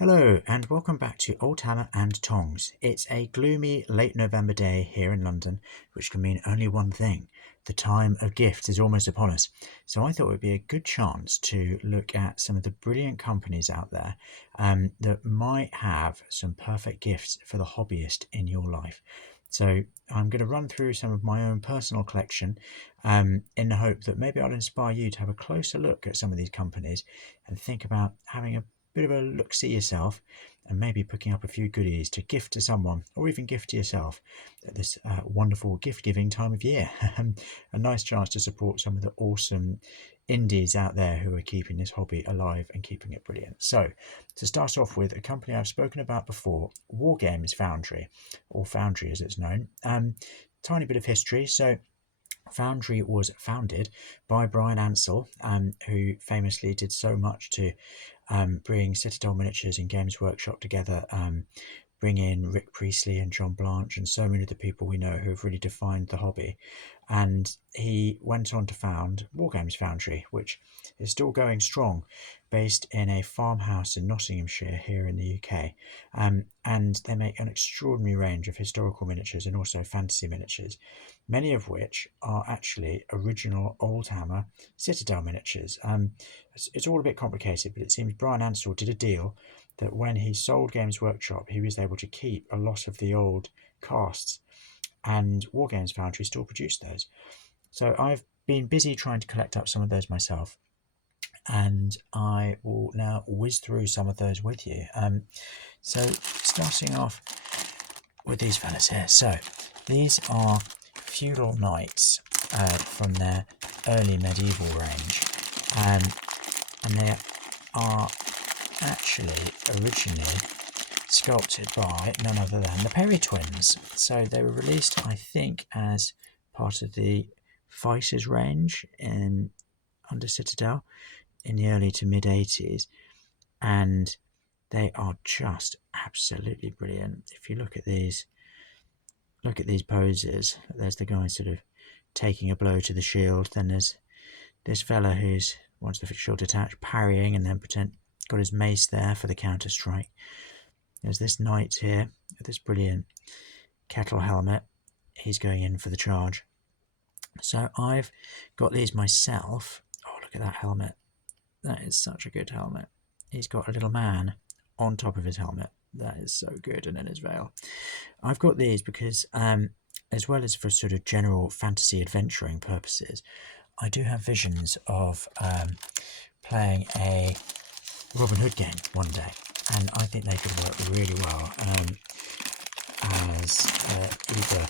Hello and welcome back to Old Hammer and Tongs. It's a gloomy late November day here in London, which can mean only one thing. The time of gifts is almost upon us. So I thought it would be a good chance to look at some of the brilliant companies out there that might have some perfect gifts for the hobbyist in your life. So I'm going to run through some of my own personal collection in the hope that maybe I'll inspire you to have a closer look at some of these companies and think about having a bit of a look-see yourself and maybe picking up a few goodies to gift to someone or even gift to yourself at this wonderful gift-giving time of year. A nice chance to support some of the awesome indies out there who are keeping this hobby alive and keeping it brilliant. So to start off with a company I've spoken about before, Wargames Foundry, or Foundry as it's known. Tiny bit of history. So Foundry was founded by Brian Ansell, who famously did so much to bring Citadel Miniatures and Games Workshop together, bring in Rick Priestley and John Blanche and so many of the people we know who have really defined the hobby. And he went on to found Wargames Foundry, which is still going strong, based in a farmhouse in Nottinghamshire here in the UK. And they make an extraordinary range of historical miniatures and also fantasy miniatures, many of which are actually original Old Hammer Citadel miniatures. It's all a bit complicated, but it seems Brian Ansell did a deal that when he sold Games Workshop, he was able to keep a lot of the old casts, and Wargames Foundry still produced those. So I've been busy trying to collect up some of those myself, and I will now whiz through some of those with you. So starting off with these fellas here. So these are feudal knights from their early medieval range, and they are actually originally sculpted by none other than the Perry twins. So they were released, I think, as part of the Fighters range under Citadel in the early to mid 80s, and they are just absolutely brilliant. If you look at these poses, there's the guy sort of taking a blow to the shield, then there's this fella who's, once the shield attached, parrying and then got his mace there for the counter strike. There's this knight here with this brilliant kettle helmet. He's going in for the charge. So I've got these myself. Oh, look at that helmet. That is such a good helmet. He's got a little man on top of his helmet. That is so good, and in his veil. I've got these because, as well as for sort of general fantasy adventuring purposes, I do have visions of playing a Robin Hood game one day, and I think they could work really well as either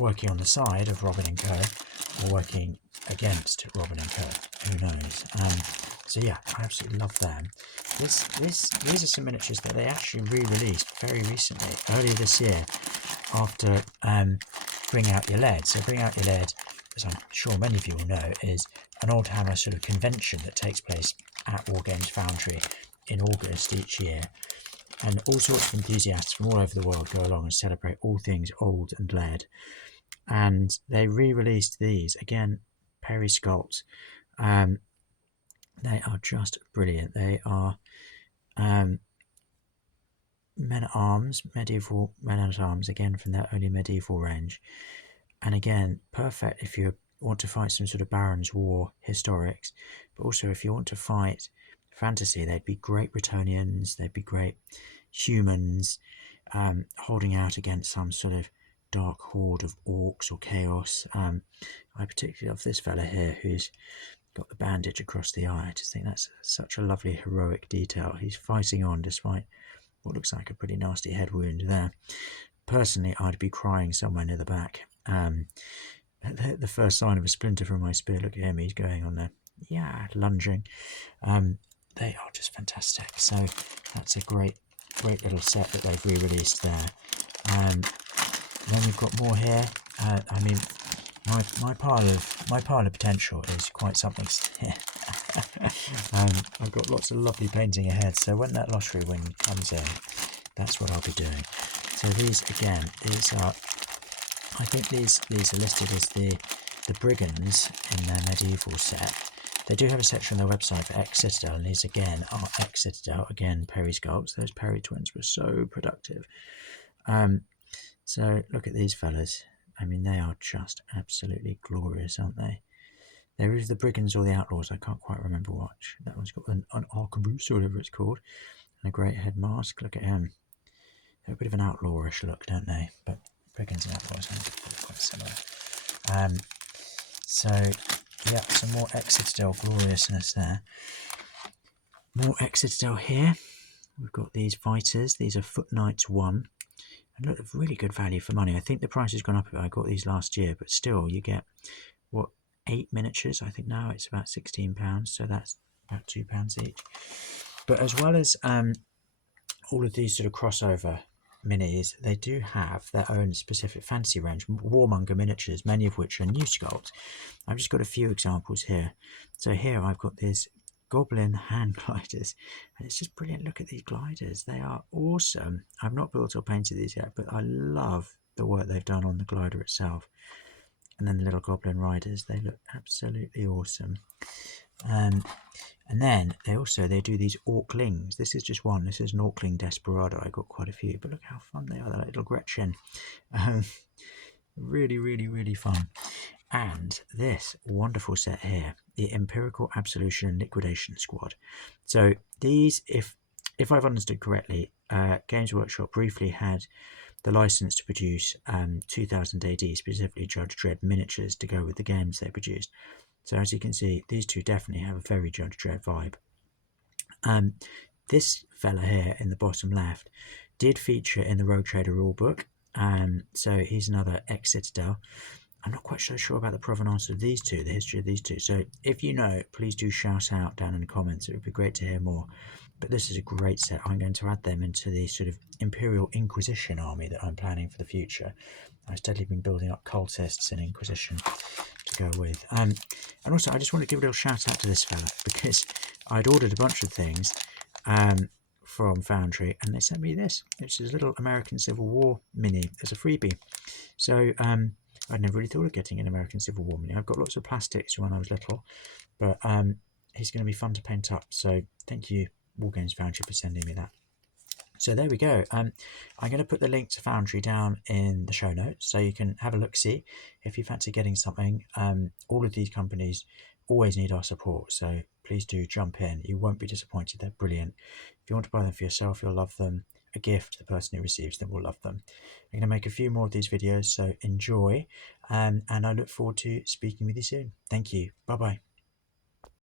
working on the side of Robin and Co. or working against Robin and Co. Who knows? So yeah, I absolutely love them. These are some miniatures that they actually re-released very recently, earlier this year, after Bring Out Your Lead. So Bring Out Your Lead, as I'm sure many of you will know, is an Old Hammer sort of convention that takes place at Wargames Foundry in August each year, and all sorts of enthusiasts from all over the world go along and celebrate all things old and lead. And they re-released these again, Perry sculpts. They are just brilliant. They are men-at-arms, medieval men-at-arms, again from that early medieval range, and again perfect if you want to fight some sort of Baron's War historics, but also if you want to fight fantasy, they'd be great Bretonnians, they'd be great humans, holding out against some sort of dark horde of orcs or chaos. I particularly love this fella here who's got the bandage across the eye. I just think that's such a lovely heroic detail. He's fighting on despite what looks like a pretty nasty head wound there. Personally, I'd be crying somewhere near the back. The first sign of a splinter from my spear, look at him, he's going on there, yeah, lunging. They are just fantastic. So that's a great little set that they've re-released there. Then we've got more here. I mean, my pile of potential is quite something. I've got lots of lovely painting ahead. So when that lottery win comes in, that's what I'll be doing. So these are, I think these are listed as the brigands in their medieval set. They do have a section on their website for X Citadel, and these again are X Citadel. Again, Perry sculpts. Those Perry twins were so productive. So look at these fellas. I mean, they are just absolutely glorious, aren't they? There is the Brigands or the Outlaws. I can't quite remember which. That one's got an arquebus or whatever it's called, and a great head mask. Look at him. They're a bit of an outlawish look, don't they? But Brigands and Outlaws are quite similar. So yeah, some more X Citadel gloriousness there. More X Citadel here. We've got these fighters. These are Foot Knights 1. And look, really good value for money. I think the price has gone up a bit. I got these last year, but still you get, what, 8 miniatures? I think now it's about £16, so that's about £2 each. But as well as all of these sort of crossover minis, they do have their own specific fantasy range, Warmonger miniatures, many of which are new sculpts. I've just got a few examples here. So here I've got these Goblin hand gliders, and it's just brilliant. Look at these gliders, they are awesome. I've not built or painted these yet, but I love the work they've done on the glider itself. And then the little Goblin riders, they look absolutely awesome. And then they do these Orklings. This is just one. This is an Orkling Desperado. I got quite a few, but look how fun they are. They're like little Gretchen. Really, really, really fun. And this wonderful set here, the Empirical Absolution and Liquidation Squad. So these, if I've understood correctly, Games Workshop briefly had the license to produce 2000 AD, specifically Judge Dredd miniatures to go with the games they produced. So as you can see, these two definitely have a very Judge Dredd vibe. This fella here in the bottom left did feature in the Rogue Trader rulebook. So he's another X Citadel. I'm not quite so sure about the provenance of these two, the history of these two. So if you know, please do shout out down in the comments. It would be great to hear more. But this is a great set. I'm going to add them into the sort of Imperial Inquisition army that I'm planning for the future. I've steadily been building up cultists and Inquisition to go with. And also, I just want to give a little shout out to this fella, because I'd ordered a bunch of things from Foundry, and they sent me this, which is a little American Civil War mini as a freebie. So I'd never really thought of getting an American Civil War mini. I've got lots of plastics when I was little, but he's going to be fun to paint up. So thank you, Wargames Foundry, for sending me that. So there we go. I'm going to put the link to Foundry down in the show notes, so you can have a look-see if you fancy getting something. All of these companies always need our support, so please do jump in. You won't be disappointed. They're brilliant. If you want to buy them for yourself, you'll love them. A gift, the person who receives them will love them. I'm going to make a few more of these videos, so enjoy, and I look forward to speaking with you soon. Thank you. Bye-bye.